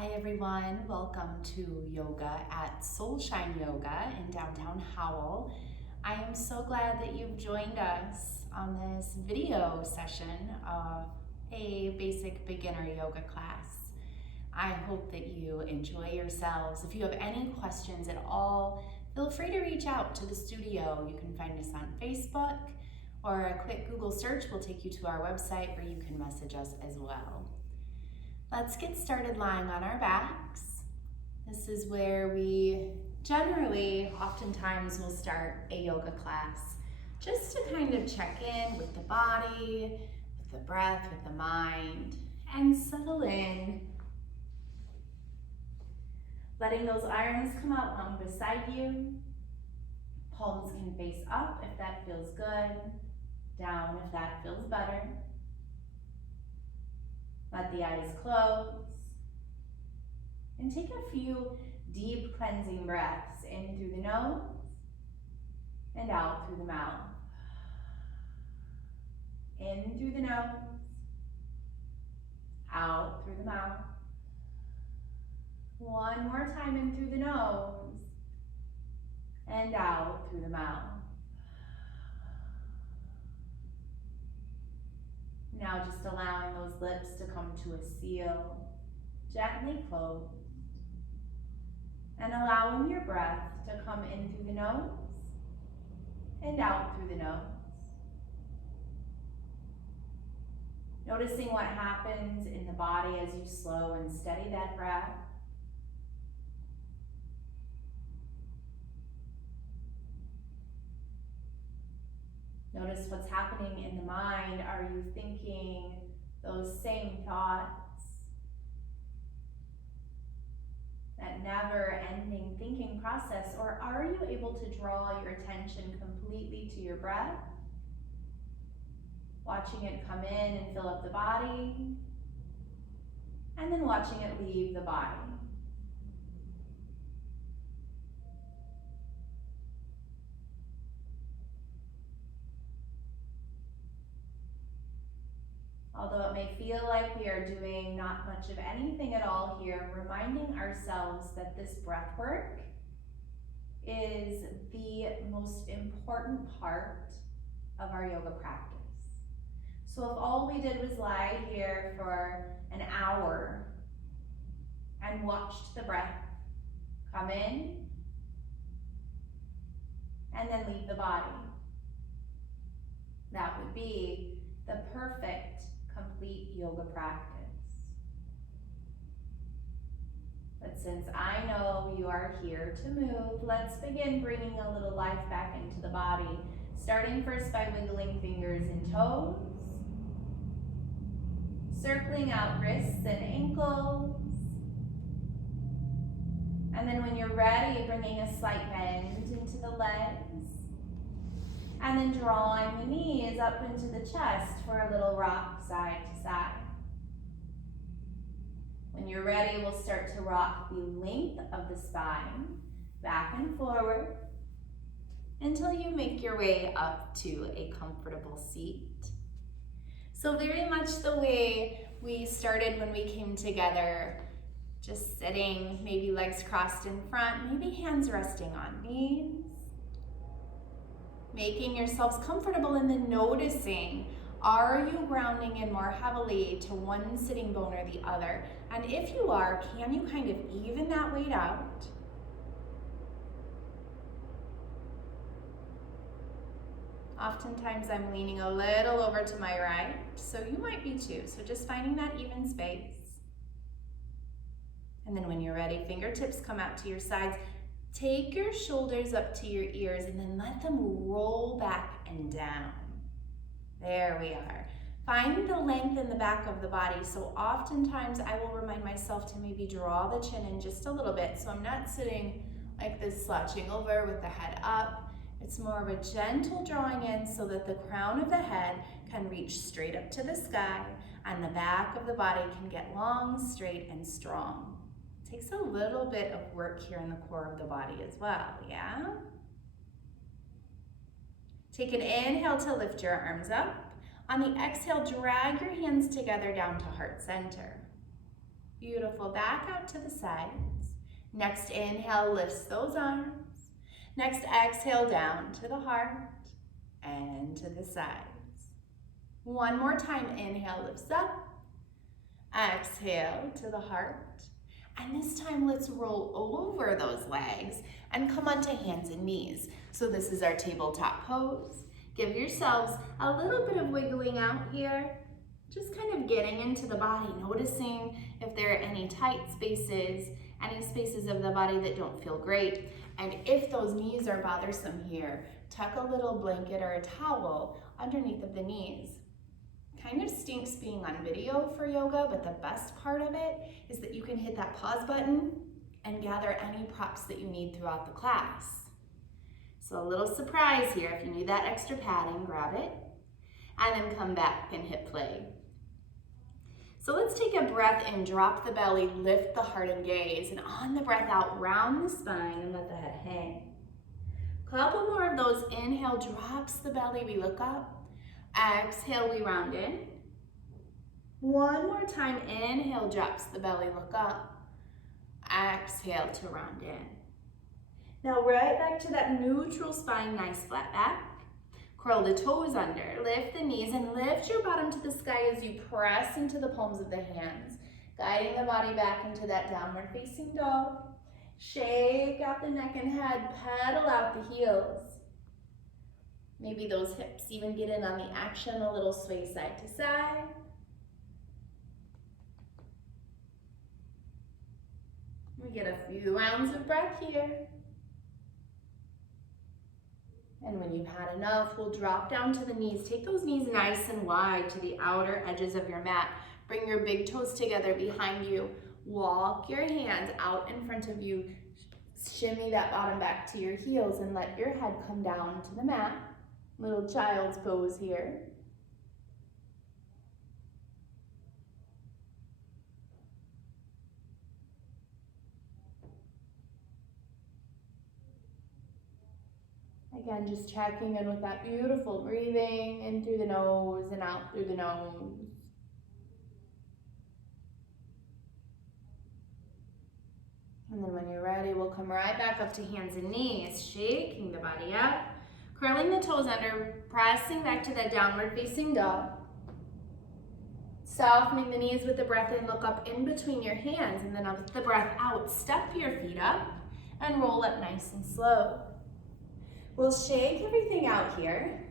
Hi everyone, welcome to yoga at SoulShine Yoga in downtown Howell. I am so glad that you've joined us on this video session of a basic beginner yoga class. I hope that you enjoy yourselves. If you have any questions at all, feel free to reach out to the studio. You can find us on Facebook, or a quick Google search will take you to our website where you can message us as well. Let's get started lying on our backs. This is where we generally, oftentimes, will start a yoga class just to kind of check in with the body, with the breath, with the mind, and settle in. Letting those arms come out long beside you. Palms can face up if that feels good, down if that feels better. Let the eyes close and take a few deep cleansing breaths in through the nose and out through the mouth. In through the nose, out through the mouth. One more time in through the nose and out through the mouth. Now just allowing those lips to come to a seal, gently closed, and allowing your breath to come in through the nose and out through the nose. Noticing what happens in the body as you slow and steady that breath. Notice what's happening in the mind. Are you thinking those same thoughts? That never-ending thinking process, or are you able to draw your attention completely to your breath? Watching it come in and fill up the body, and then watching it leave the body. Although it may feel like we are doing not much of anything at all here, reminding ourselves that this breath work is the most important part of our yoga practice. So if all we did was lie here for an hour and watched the breath come in and then leave the body, that would be the perfect complete yoga practice. But since I know you are here to move, let's begin bringing a little life back into the body, starting first by wiggling fingers and toes, circling out wrists and ankles, and then when you're ready, bringing a slight bend into the legs, and then drawing the knees up into the chest for a little rock side to side. When you're ready, we'll start to rock the length of the spine, back and forward, until you make your way up to a comfortable seat. So very much the way we started when we came together, just sitting, maybe legs crossed in front, maybe hands resting on knees. Making yourselves comfortable and then noticing, are you grounding in more heavily to one sitting bone or the other? And if you are, can you kind of even that weight out? Oftentimes I'm leaning a little over to my right, so you might be too. So just finding that even space. And then when you're ready, fingertips come out to your sides. Take your shoulders up to your ears and then let them roll back and down. There we are. Find the length in the back of the body. So oftentimes I will remind myself to maybe draw the chin in just a little bit. So I'm not sitting like this slouching over with the head up. It's more of a gentle drawing in so that the crown of the head can reach straight up to the sky and the back of the body can get long, straight, and strong. Takes a little bit of work here in the core of the body as well, yeah? Take an inhale to lift your arms up. On the exhale, drag your hands together down to heart center. Beautiful, back out to the sides. Next inhale, lifts those arms. Next exhale, down to the heart and to the sides. One more time, inhale, lifts up. Exhale to the heart. And this time, let's roll over those legs and come onto hands and knees. So this is our tabletop pose. Give yourselves a little bit of wiggling out here. Just kind of getting into the body, noticing if there are any tight spaces, any spaces of the body that don't feel great. And if those knees are bothersome here, tuck a little blanket or a towel underneath of the knees. Kind of stinks being on video for yoga, but the best part of it is that you can hit that pause button and gather any props that you need throughout the class. So a little surprise here, if you need that extra padding, grab it, and then come back and hit play. So let's take a breath in, drop the belly, lift the heart and gaze, and on the breath out, round the spine and let the head hang. Couple more of those. Inhale, drops the belly, we look up. Exhale, we round in. One more time, inhale, drops the belly, look up. Exhale to round in. Now right back to that neutral spine, nice flat back. Curl the toes under, lift the knees, and lift your bottom to the sky as you press into the palms of the hands, guiding the body back into that downward facing dog. Shake out the neck and head, pedal out the heels. Maybe those hips even get in on the action, a little sway side to side. We get a few rounds of breath here. And when you've had enough, we'll drop down to the knees. Take those knees nice and wide to the outer edges of your mat. Bring your big toes together behind you. Walk your hands out in front of you. Shimmy that bottom back to your heels and let your head come down to the mat. Little child's pose here. Again, just checking in with that beautiful breathing in through the nose and out through the nose. And then when you're ready, we'll come right back up to hands and knees, shaking the body up. Curling the toes under, pressing back to that downward facing dog. Softening the knees with the breath in, look up in between your hands, and then with the breath out, step your feet up and roll up nice and slow. We'll shake everything out here.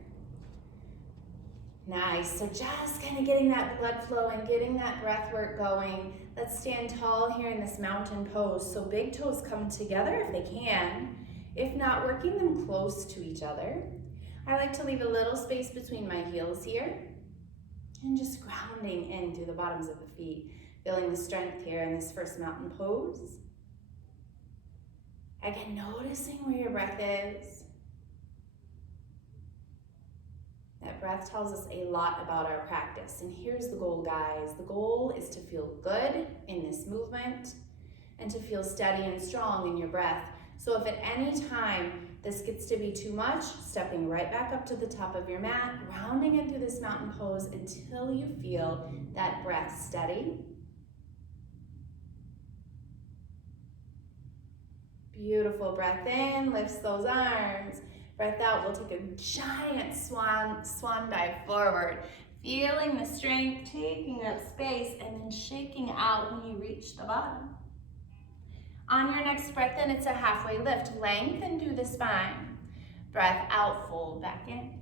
Nice, so just kind of getting that blood flow and getting that breath work going. Let's stand tall here in this mountain pose. So big toes come together if they can. If not, working them close to each other. I like to leave a little space between my heels here and just grounding in through the bottoms of the feet, feeling the strength here in this first mountain pose. Again, noticing where your breath is. That breath tells us a lot about our practice. And here's the goal, guys. The goal is to feel good in this movement and to feel steady and strong in your breath. So if at any time this gets to be too much, stepping right back up to the top of your mat, rounding in through this mountain pose until you feel that breath steady. Beautiful, breath in, lifts those arms. Breath out, we'll take a giant swan dive forward, feeling the strength, taking up space, and then shaking out when you reach the bottom. On your next breath in, it's a halfway lift. Lengthen through the spine. Breath out, fold back in.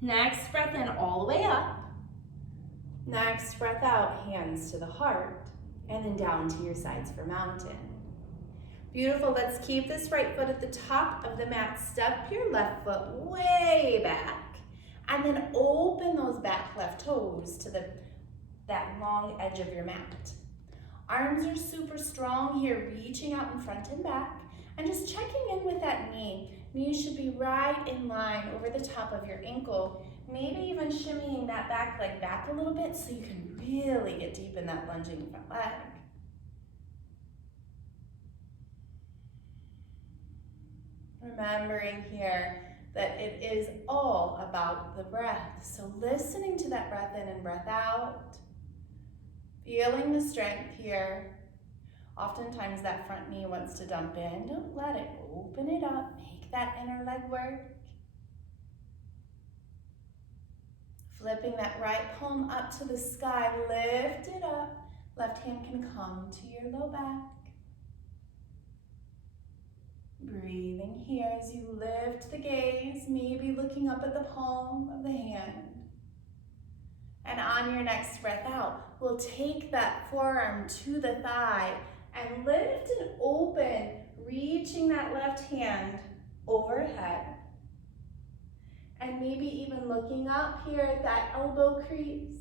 Next breath in, all the way up. Next breath out, hands to the heart, and then down to your sides for mountain. Beautiful, let's keep this right foot at the top of the mat. Step your left foot way back, and then open those back left toes to that long edge of your mat. Arms are super strong here, reaching out in front and back, and just checking in with that knee. Knees should be right in line over the top of your ankle, maybe even shimmying that back leg back a little bit so you can really get deep in that lunging front leg. Remembering here that it is all about the breath. So listening to that breath in and breath out. Feeling the strength here. Oftentimes that front knee wants to dump in. Don't let it. Open it up. Make that inner leg work. Flipping that right palm up to the sky. Lift it up. Left hand can come to your low back. Breathing here as you lift the gaze, maybe looking up at the palm of the hand. And on your next breath out, we'll take that forearm to the thigh and lift and open, reaching that left hand overhead. And maybe even looking up here at that elbow crease.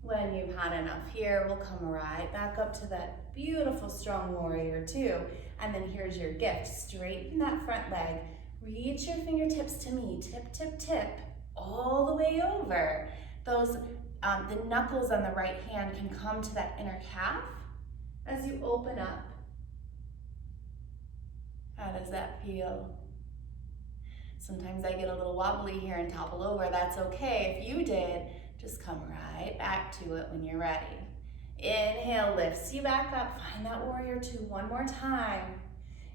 When you've had enough here, we'll come right back up to that beautiful strong warrior two. And then here's your gift. Straighten that front leg. Reach your fingertips to me. Tip, tip, tip. All the way over. Those, the knuckles on the right hand can come to that inner calf as you open up. How does that feel? Sometimes I get a little wobbly here and topple over. That's okay. If you did, just come right back to it when you're ready. Inhale, lifts you back up. Find that warrior two one more time.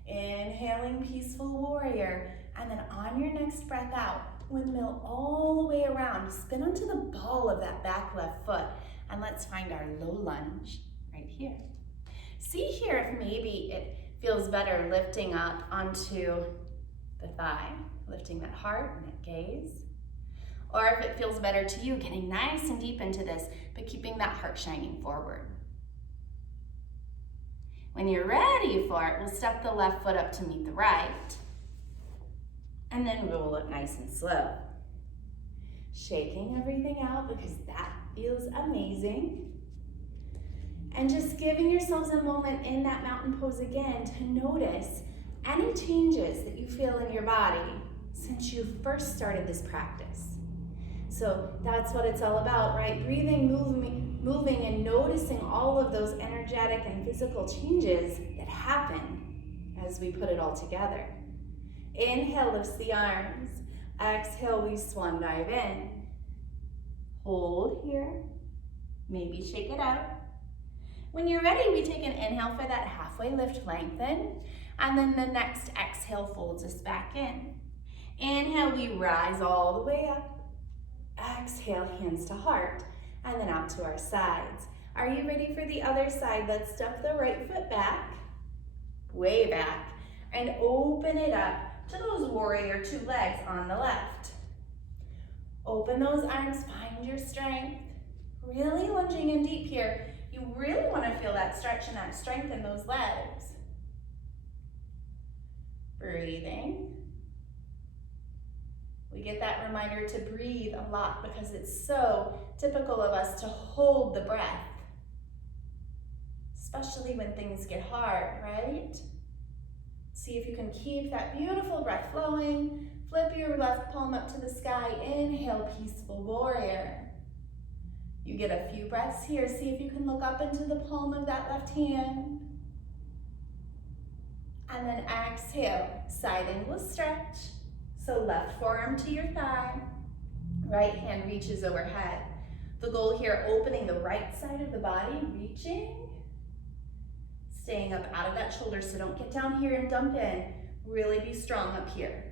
Inhaling, peaceful warrior. And then on your next breath out, windmill all the way around. Spin onto the ball of that back left foot. And let's find our low lunge right here. See here if maybe it feels better lifting up onto the thigh, lifting that heart and that gaze. Or if it feels better to you, getting nice and deep into this, but keeping that heart shining forward. When you're ready for it, we'll step the left foot up to meet the right, and then roll it nice and slow. Shaking everything out because that feels amazing. And just giving yourselves a moment in that mountain pose again to notice any changes that you feel in your body since you first started this practice. So that's what it's all about, right? Breathing, moving, and noticing all of those energetic and physical changes that happen as we put it all together. Inhale, lifts the arms. Exhale, we swan dive in. Hold here. Maybe shake it out. When you're ready, we take an inhale for that halfway lift, lengthen. And then the next exhale folds us back in. Inhale, we rise all the way up. Exhale, hands to heart, and then out to our sides. Are you ready for the other side? Let's step the right foot back, way back, and open it up to those warrior two legs on the left. Open those arms, find your strength. Really lunging in deep here. You really want to feel that stretch and that strength in those legs. Breathing. We get that reminder to breathe a lot because it's so typical of us to hold the breath, especially when things get hard, right? See if you can keep that beautiful breath flowing. Flip your left palm up to the sky. Inhale, peaceful warrior. You get a few breaths here. See if you can look up into the palm of that left hand. And then exhale, side angle stretch. So left forearm to your thigh, right hand reaches overhead. The goal here, opening the right side of the body, reaching, staying up out of that shoulder, so don't get down here and dump in. Really be strong up here.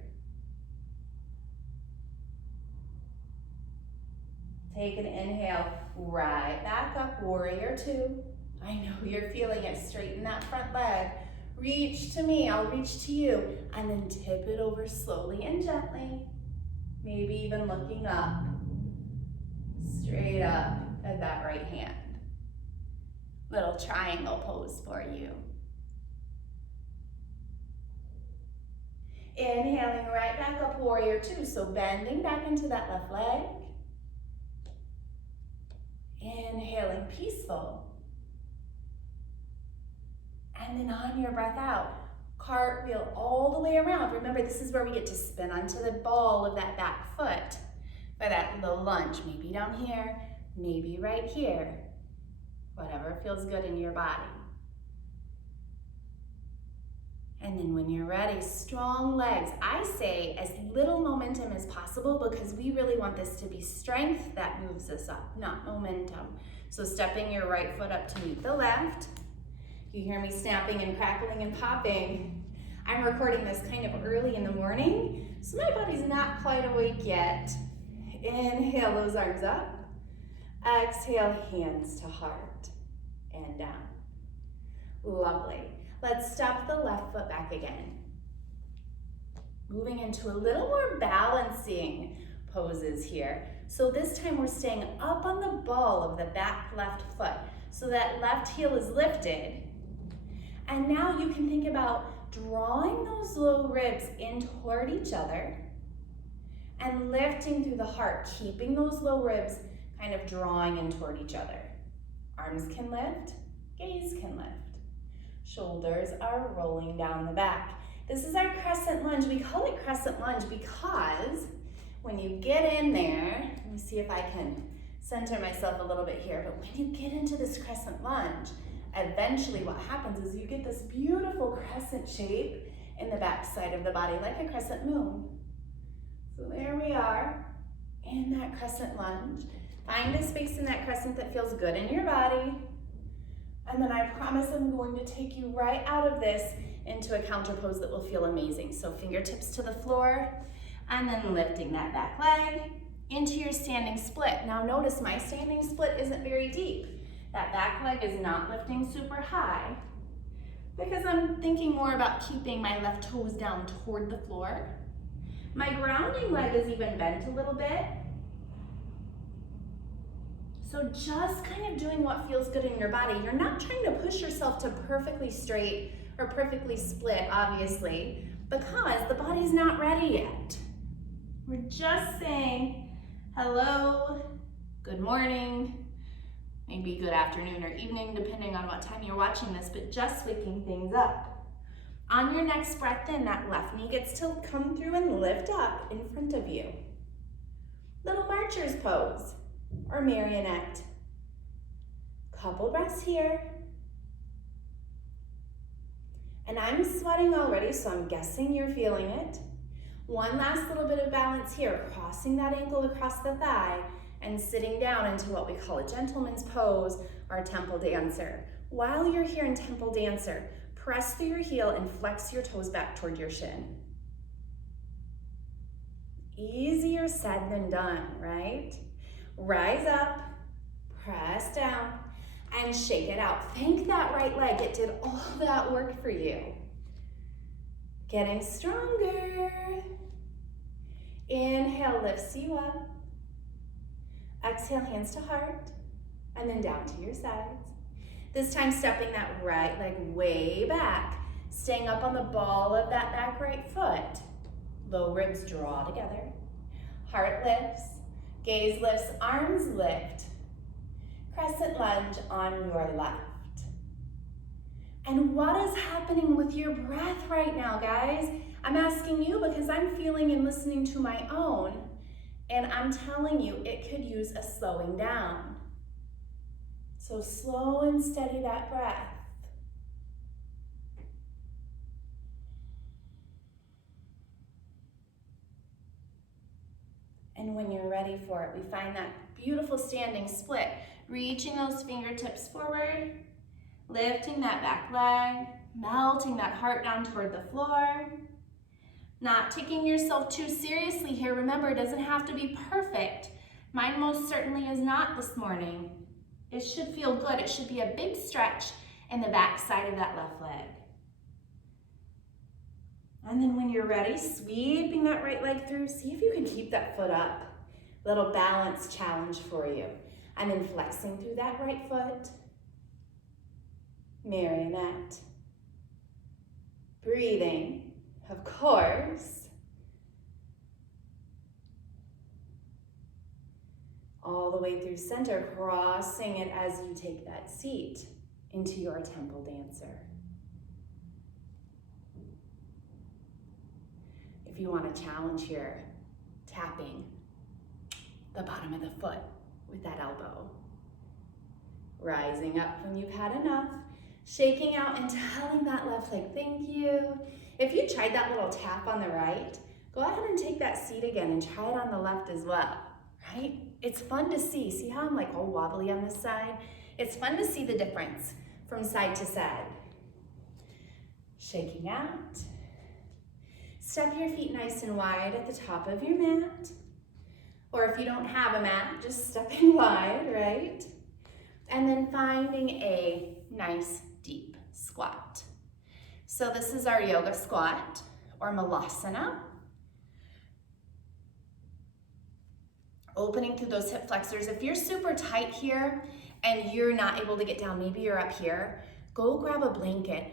Take an inhale, right back up, warrior two. I know you're feeling it, straighten that front leg. Reach to me, I'll reach to you, and then tip it over slowly and gently. Maybe even looking up, straight up at that right hand. Little triangle pose for you. Inhaling right back up, warrior two. So bending back into that left leg. Inhaling, peaceful. And then on your breath out, cartwheel all the way around. Remember, this is where we get to spin onto the ball of that back foot for that low lunge. Maybe down here, maybe right here. Whatever feels good in your body. And then when you're ready, strong legs. I say as little momentum as possible because we really want this to be strength that moves us up, not momentum. So stepping your right foot up to meet the left. You hear me snapping and crackling and popping. I'm recording this kind of early in the morning, so my body's not quite awake yet. Inhale those arms up. Exhale, hands to heart and down. Lovely. Let's step the left foot back again. Moving into a little more balancing poses here. So this time we're staying up on the ball of the back left foot. So that left heel is lifted. And now you can think about drawing those low ribs in toward each other and lifting through the heart, keeping those low ribs kind of drawing in toward each other. Arms can lift, gaze can lift. Shoulders are rolling down the back. This is our Crescent Lunge. We call it Crescent Lunge because when you get in there, let me see if I can center myself a little bit here, but when you get into this Crescent Lunge, eventually what happens is you get this beautiful crescent shape in the back side of the body, like a crescent moon. So there we are in that Crescent Lunge. Find a space in that crescent that feels good in your body. And then I promise I'm going to take you right out of this into a counter pose that will feel amazing. So fingertips to the floor, and then lifting that back leg into your standing split. Now notice my standing split isn't very deep. That back leg is not lifting super high because I'm thinking more about keeping my left toes down toward the floor. My grounding leg is even bent a little bit. So just kind of doing what feels good in your body. You're not trying to push yourself to perfectly straight or perfectly split, obviously, because the body's not ready yet. We're just saying hello, good morning, maybe good afternoon or evening, depending on what time you're watching this, but just waking things up. On your next breath in, that left knee gets to come through and lift up in front of you. Little marcher's pose. Or marionette. Couple breaths here. And I'm sweating already, so I'm guessing you're feeling it. One last little bit of balance here, crossing that ankle across the thigh and sitting down into what we call a gentleman's pose or a temple dancer. While you're here in temple dancer, press through your heel and flex your toes back toward your shin. Easier said than done, right? Rise up, press down, and shake it out. Thank that right leg. It did all that work for you. Getting stronger. Inhale, lifts you up. Exhale, hands to heart, and then down to your sides. This time stepping that right leg way back, staying up on the ball of that back right foot. Low ribs draw together. Heart lifts. Gaze lifts, arms lift. Crescent lunge on your left. And what is happening with your breath right now, guys? I'm asking you because I'm feeling and listening to my own, and I'm telling you it could use a slowing down. So slow and steady that breath. And when you're ready for it, we find that beautiful standing split, reaching those fingertips forward, lifting that back leg, melting that heart down toward the floor. Not taking yourself too seriously here. Remember, it doesn't have to be perfect. Mine most certainly is not this morning. It should feel good. It should be a big stretch in the back side of that left leg. And then when you're ready, sweeping that right leg through, see if you can keep that foot up. Little balance challenge for you. And then flexing through that right foot. Marionette. Breathing, of course. All the way through center, crossing it as you take that seat into your temple dancer. If you want to challenge here, tapping the bottom of the foot with that elbow. Rising up when you've had enough, Shaking out and telling that left leg, thank you. If you tried that little tap on the right, go ahead and take that seat again and try it on the left as well, right? It's fun to see. See how I'm like all wobbly on this side? It's fun to see the difference from side to side. Shaking out. Step your feet nice and wide at the top of your mat. Or if you don't have a mat, just stepping wide, right? And then finding a nice deep squat. So this is our yoga squat or malasana. Opening through those hip flexors. If you're super tight here and you're not able to get down, maybe you're up here, go grab a blanket,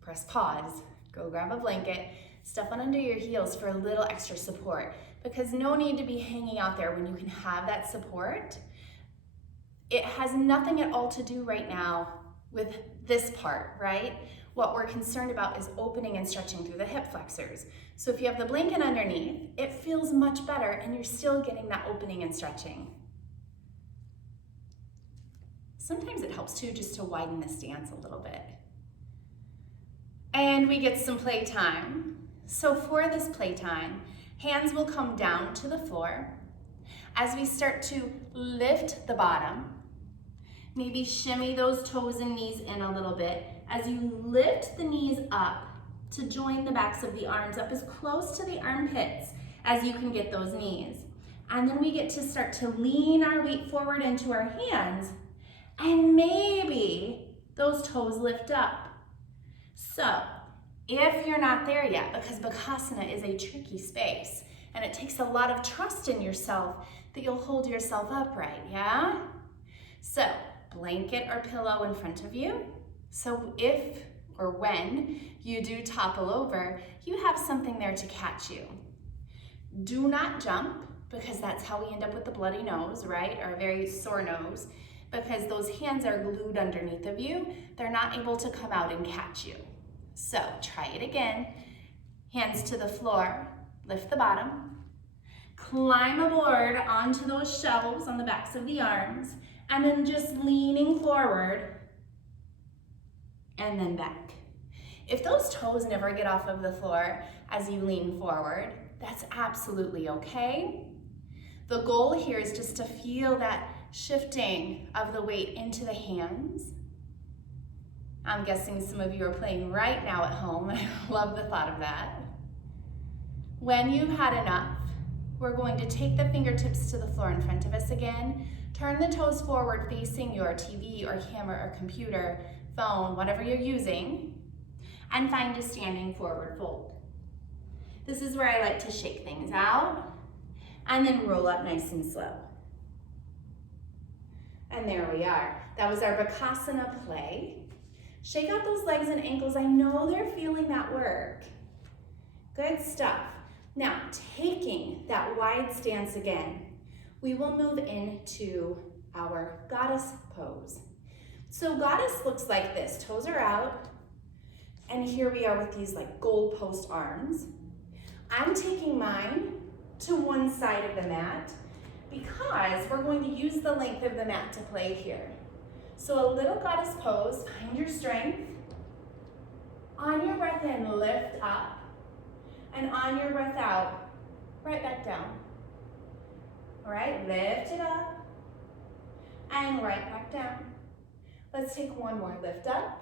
press pause, go grab a blanket, stuff it under your heels for a little extra support, because no need to be hanging out there when you can have that support. It has nothing at all to do right now with this part, right? What we're concerned about is opening and stretching through the hip flexors. So if you have the blanket underneath, it feels much better and you're still getting that opening and stretching. Sometimes it helps too just to widen the stance a little bit. And we get some playtime. So for this playtime, hands will come down to the floor. As we start to lift the bottom, maybe shimmy those toes and knees in a little bit. As you lift the knees up to join the backs of the arms up as close to the armpits as you can get those knees. And then we get to start to lean our weight forward into our hands, and maybe those toes lift up. So if you're not there yet, because Bakasana is a tricky space and it takes a lot of trust in yourself that you'll hold yourself upright, yeah? So blanket or pillow in front of you. So if or when you do topple over, you have something there to catch you. Do not jump, because that's how we end up with the bloody nose, right? Or a very sore nose, because those hands are glued underneath of you. They're not able to come out and catch you. So try it again. Hands to the floor, lift the bottom, climb aboard onto those shelves on the backs of the arms, and then just leaning forward and then back. If those toes never get off of the floor as you lean forward, that's absolutely okay. The goal here is just to feel that shifting of the weight into the hands. I'm guessing some of you are playing right now at home. I love the thought of that. When you've had enough, we're going to take the fingertips to the floor in front of us again. Turn the toes forward facing your TV or camera or computer, phone, whatever you're using, and find a standing forward fold. This is where I like to shake things out and then roll up nice and slow. And there we are. That was our Bakasana play. Shake out those legs and ankles. I know they're feeling that work. Good stuff. Now, taking that wide stance again, we will move into our goddess pose. So goddess looks like this. Toes are out, and here we are with these like goalpost arms. I'm taking mine to one side of the mat because we're going to use the length of the mat to play here. So a little goddess pose, find your strength. On your breath in, lift up, and on your breath out, right back down. All right, lift it up, and right back down. Let's take one more, lift up,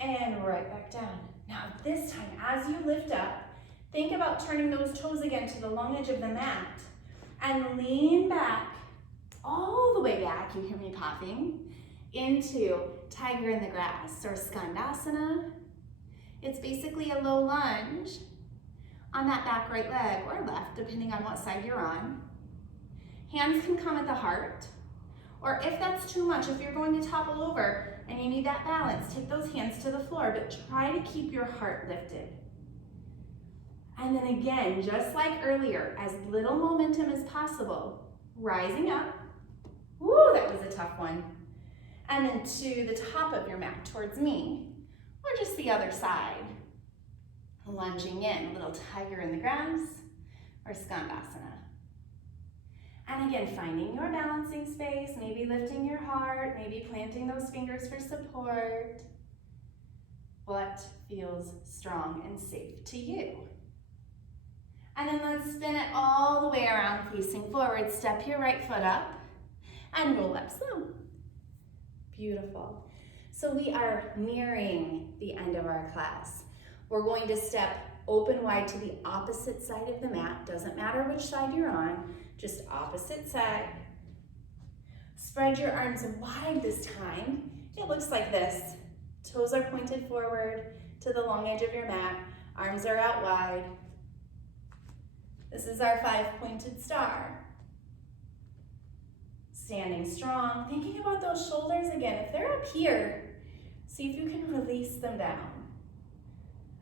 and right back down. Now this time, as you lift up, think about turning those toes again to the long edge of the mat, and lean back, all the way back, you hear me popping, into tiger in the grass, or Skandasana. It's basically a low lunge on that back right leg, or left, depending on what side you're on. Hands can come at the heart, or if that's too much, if you're going to topple over and you need that balance, take those hands to the floor, but try to keep your heart lifted. And then again, just like earlier, as little momentum as possible, rising up. Woo, that was a tough one. And then to the top of your mat towards me, or just the other side. Lunging in, little tiger in the grass, or Skandasana. And again, finding your balancing space, maybe lifting your heart, maybe planting those fingers for support. What feels strong and safe to you? And then let's spin it all the way around, facing forward. Step your right foot up and roll up slow. Beautiful. So we are nearing the end of our class. We're going to step open wide to the opposite side of the mat. Doesn't matter which side you're on, just opposite side. Spread your arms wide this time. It looks like this. Toes are pointed forward to the long edge of your mat. Arms are out wide. This is our 5-pointed star. Standing strong, thinking about those shoulders again. If they're up here, see if you can release them down.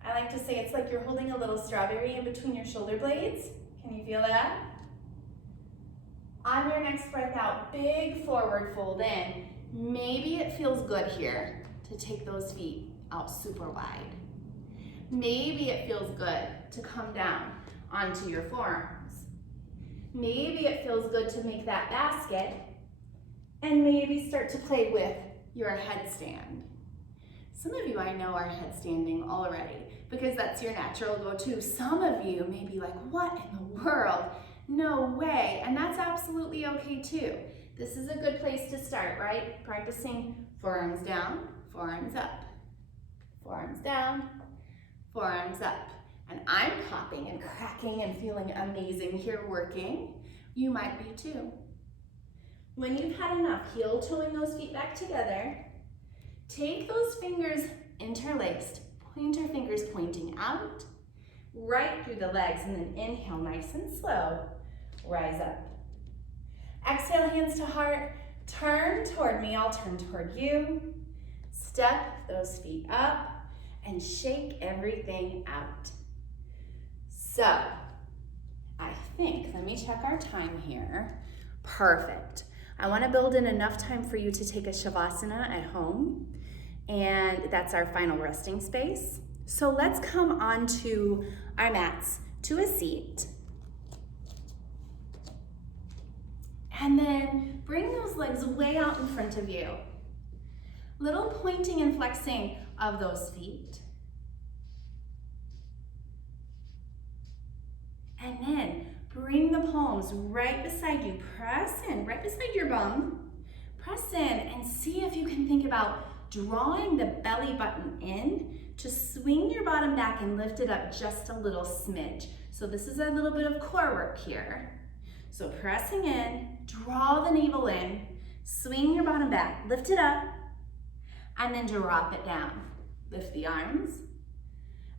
I like to say it's like you're holding a little strawberry in between your shoulder blades. Can you feel that? On your next breath out, big forward fold in. Maybe it feels good here to take those feet out super wide. Maybe it feels good to come down onto your forearms. Maybe it feels good to make that basket and maybe start to play with your headstand. Some of you I know are headstanding already because that's your natural go-to. Some of you may be like, what in the world? No way. And that's absolutely okay too. This is a good place to start, right? Practicing forearms down, forearms up, forearms down, forearms up. And I'm popping and cracking and feeling amazing here working. You might be too. When you've had enough, heel toeing those feet back together. Take those fingers interlaced, pointer fingers pointing out, right through the legs, and then inhale nice and slow, rise up. Exhale, hands to heart, turn toward me, I'll turn toward you. Step those feet up and shake everything out. So, I think, let me check our time here. Perfect. I want to build in enough time for you to take a Shavasana at home, and that's our final resting space. So let's come onto our mats to a seat. And then bring those legs way out in front of you. Little pointing and flexing of those feet. And then bring the palms right beside you. Press in, right beside your bum. Press in and see if you can think about drawing the belly button in to swing your bottom back and lift it up just a little smidge. So this is a little bit of core work here. So pressing in, draw the navel in, swing your bottom back, lift it up, and then drop it down. Lift the arms.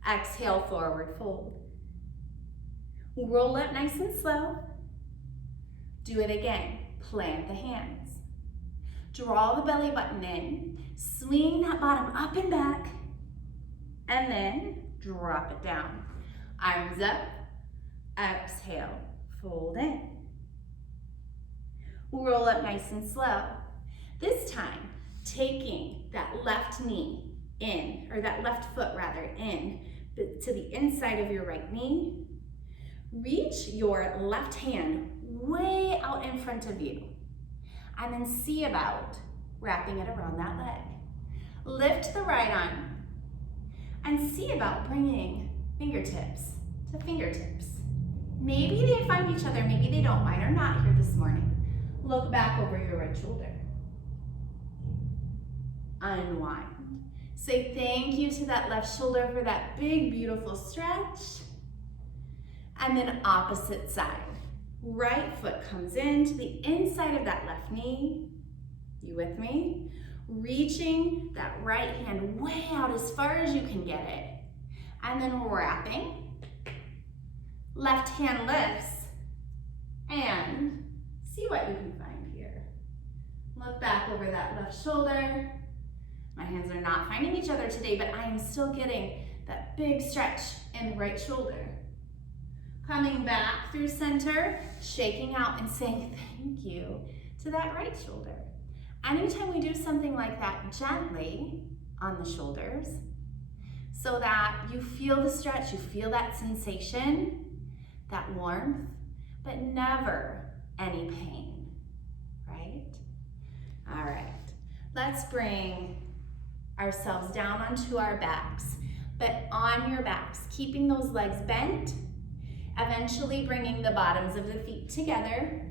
Exhale, forward fold. Roll up nice and slow. Do it again. Plant the hands. Draw the belly button in. Swing that bottom up and back. And then drop it down. Arms up. Exhale. Fold in. Roll up nice and slow. This time, taking that left knee in, or that left foot rather, in to the inside of your right knee. Reach your left hand way out in front of you, and then see about wrapping it around that leg. Lift the right arm, and see about bringing fingertips to fingertips. Maybe they find each other, maybe they don't. Mine are not here this morning. Look back over your right shoulder. Unwind. Say thank you to that left shoulder for that big, beautiful stretch. And then opposite side. Right foot comes into the inside of that left knee. You with me? Reaching that right hand way out as far as you can get it. And then wrapping. Left hand lifts. And see what you can find here. Look back over that left shoulder. My hands are not finding each other today, but I am still getting that big stretch in the right shoulder. Coming back through center, shaking out and saying thank you to that right shoulder. Anytime we do something like that, gently on the shoulders, so that you feel the stretch, you feel that sensation, that warmth, but never any pain, right? All right, let's bring ourselves down onto our backs, but on your backs, keeping those legs bent, eventually bringing the bottoms of the feet together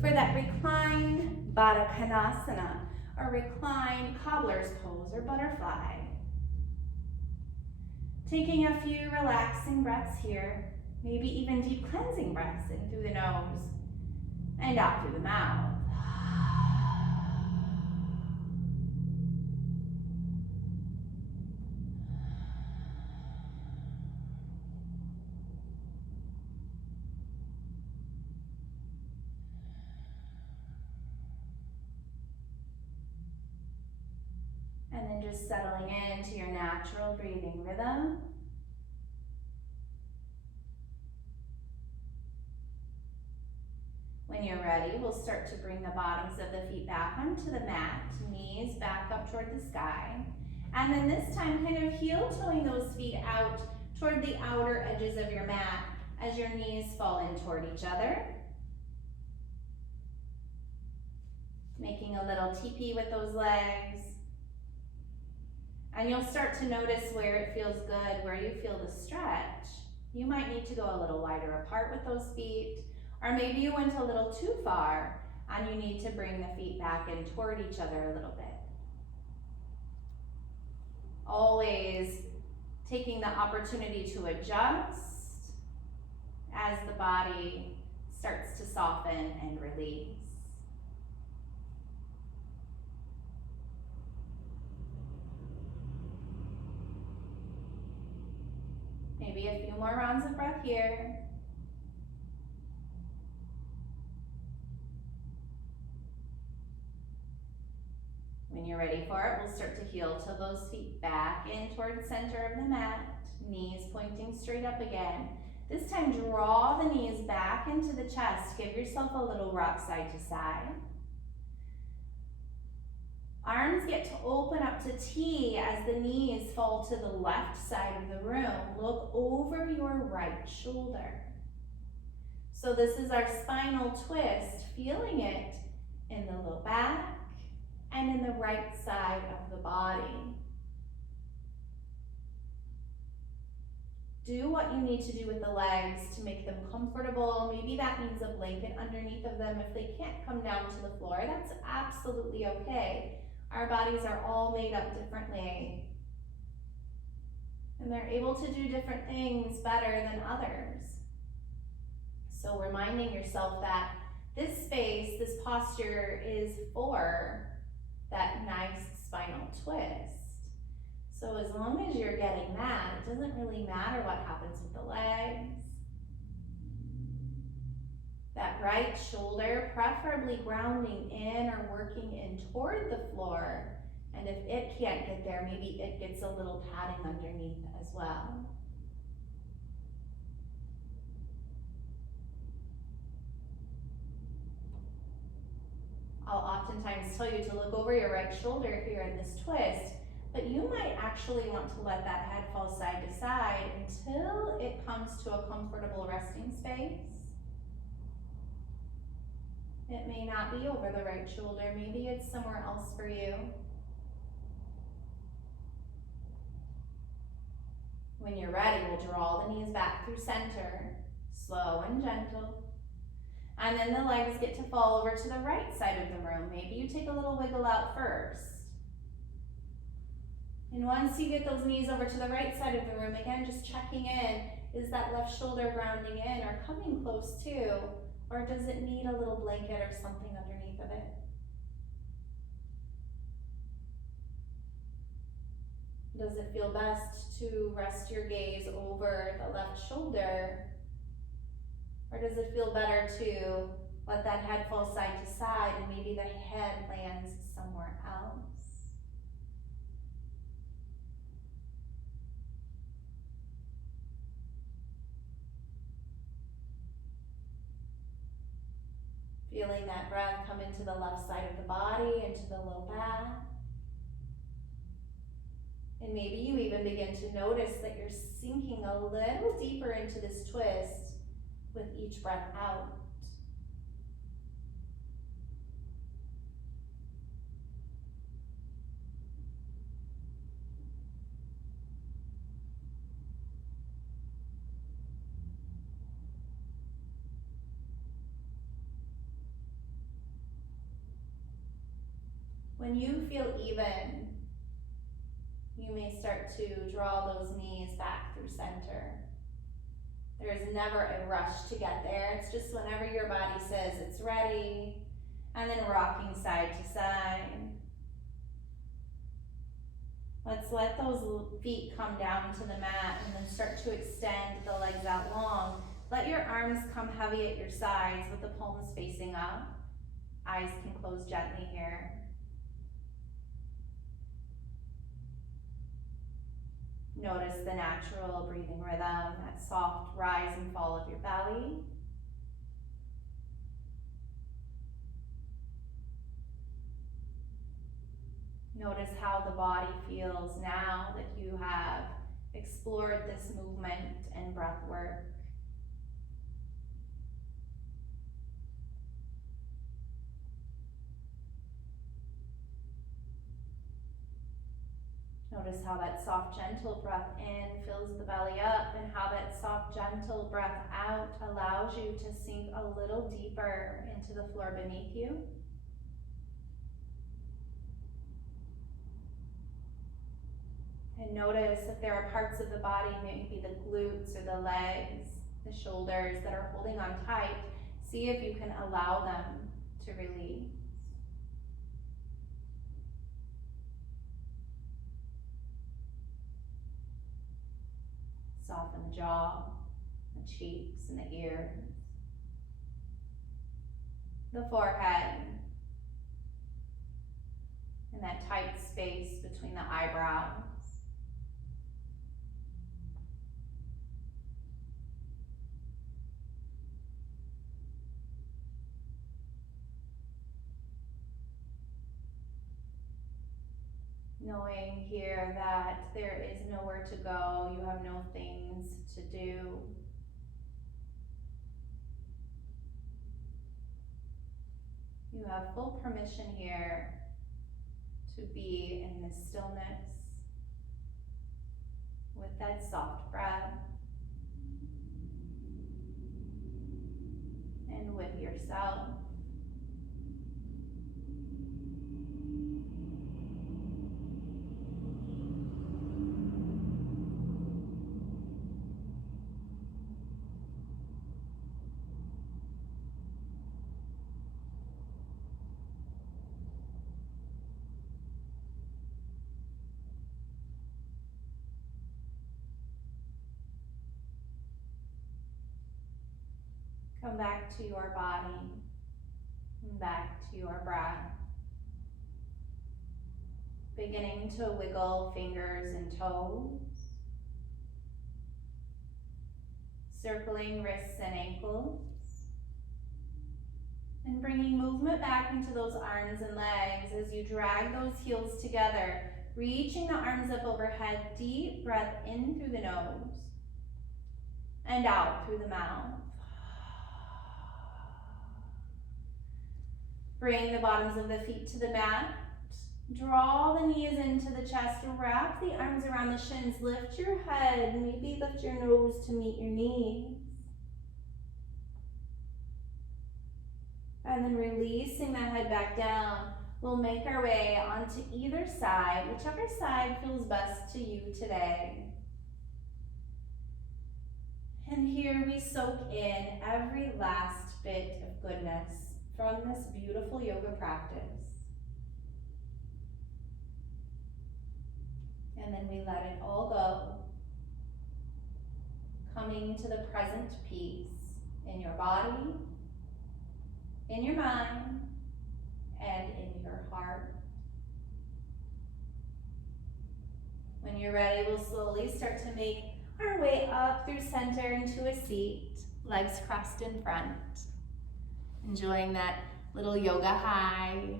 for that reclined Baddha Konasana, or reclined cobbler's pose or butterfly. Taking a few relaxing breaths here, maybe even deep cleansing breaths in through the nose and out through the mouth. And then just settling into your natural breathing rhythm. When you're ready, we'll start to bring the bottoms of the feet back onto the mat, knees back up toward the sky. And then this time, kind of heel-toeing those feet out toward the outer edges of your mat as your knees fall in toward each other. Making a little teepee with those legs. And you'll start to notice where it feels good, where you feel the stretch. You might need to go a little wider apart with those feet, or maybe you went a little too far and you need to bring the feet back in toward each other a little bit. Always taking the opportunity to adjust as the body starts to soften and release. Maybe a few more rounds of breath here. When you're ready for it, we'll start to heel to those feet back in toward the center of the mat, knees pointing straight up again. This time, draw the knees back into the chest. Give yourself a little rock side to side. Arms get to open up to T as the knees fall to the left side of the room. Look over your right shoulder. So this is our spinal twist, feeling it in the low back and in the right side of the body. Do what you need to do with the legs to make them comfortable. Maybe that means a blanket underneath of them. If they can't come down to the floor, that's absolutely okay. Our bodies are all made up differently, and they're able to do different things better than others. So reminding yourself that this space, this posture is for that nice spinal twist. So as long as you're getting that, it doesn't really matter what happens with the legs. That right shoulder, preferably grounding in or working in toward the floor. And if it can't get there, maybe it gets a little padding underneath as well. I'll oftentimes tell you to look over your right shoulder here in this twist, but you might actually want to let that head fall side to side until it comes to a comfortable resting space. It may not be over the right shoulder, maybe it's somewhere else for you. When you're ready, we'll draw the knees back through center, slow and gentle. And then the legs get to fall over to the right side of the room. Maybe you take a little wiggle out first. And once you get those knees over to the right side of the room, again, just checking in, is that left shoulder grounding in or coming close to? Or does it need a little blanket or something underneath of it? Does it feel best to rest your gaze over the left shoulder? Or does it feel better to let that head fall side to side and maybe the head lands somewhere else? Feeling that breath come into the left side of the body, into the low back. And maybe you even begin to notice that you're sinking a little deeper into this twist with each breath out. When you feel even, you may start to draw those knees back through center. There is never a rush to get there. It's just whenever your body says it's ready, and then rocking side to side. Let's let those feet come down to the mat and then start to extend the legs out long. Let your arms come heavy at your sides with the palms facing up. Eyes can close gently here. Notice the natural breathing rhythm, that soft rise and fall of your belly. Notice how the body feels now that you have explored this movement and breath work. Notice how that soft, gentle breath in fills the belly up, and how that soft, gentle breath out allows you to sink a little deeper into the floor beneath you. And notice if there are parts of the body, maybe the glutes or the legs, the shoulders that are holding on tight. See if you can allow them to release. Soften the jaw, the cheeks, and the ears, the forehead, and that tight space between the eyebrows. Knowing here that there is nowhere to go, you have no things to do. You have full permission here to be in this stillness with that soft breath and with yourself. Come back to your body and back to your breath. Beginning to wiggle fingers and toes. Circling wrists and ankles. And bringing movement back into those arms and legs as you drag those heels together. Reaching the arms up overhead. Deep breath in through the nose. And out through the mouth. Bring the bottoms of the feet to the mat. Draw the knees into the chest. Wrap the arms around the shins. Lift your head. Maybe lift your nose to meet your knees. And then releasing the head back down. We'll make our way onto either side, whichever side feels best to you today. And here we soak in every last bit of goodness from this beautiful yoga practice. And then we let it all go. Coming to the present peace in your body, in your mind, and in your heart. When you're ready, we'll slowly start to make our way up through center into a seat, legs crossed in front. Enjoying that little yoga high.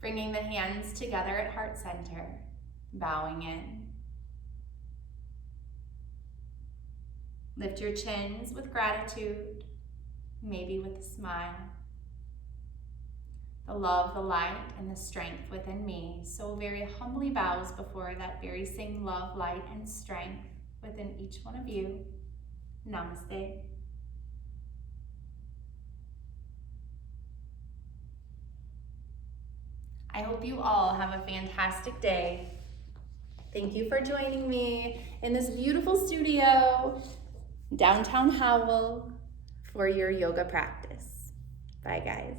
Bringing the hands together at heart center, bowing in. Lift your chins with gratitude, maybe with a smile. The love, the light, and the strength within me so very humbly bows before that very same love, light, and strength within each one of you. Namaste. I hope you all have a fantastic day. Thank you for joining me in this beautiful studio, downtown Howell, for your yoga practice. Bye, guys.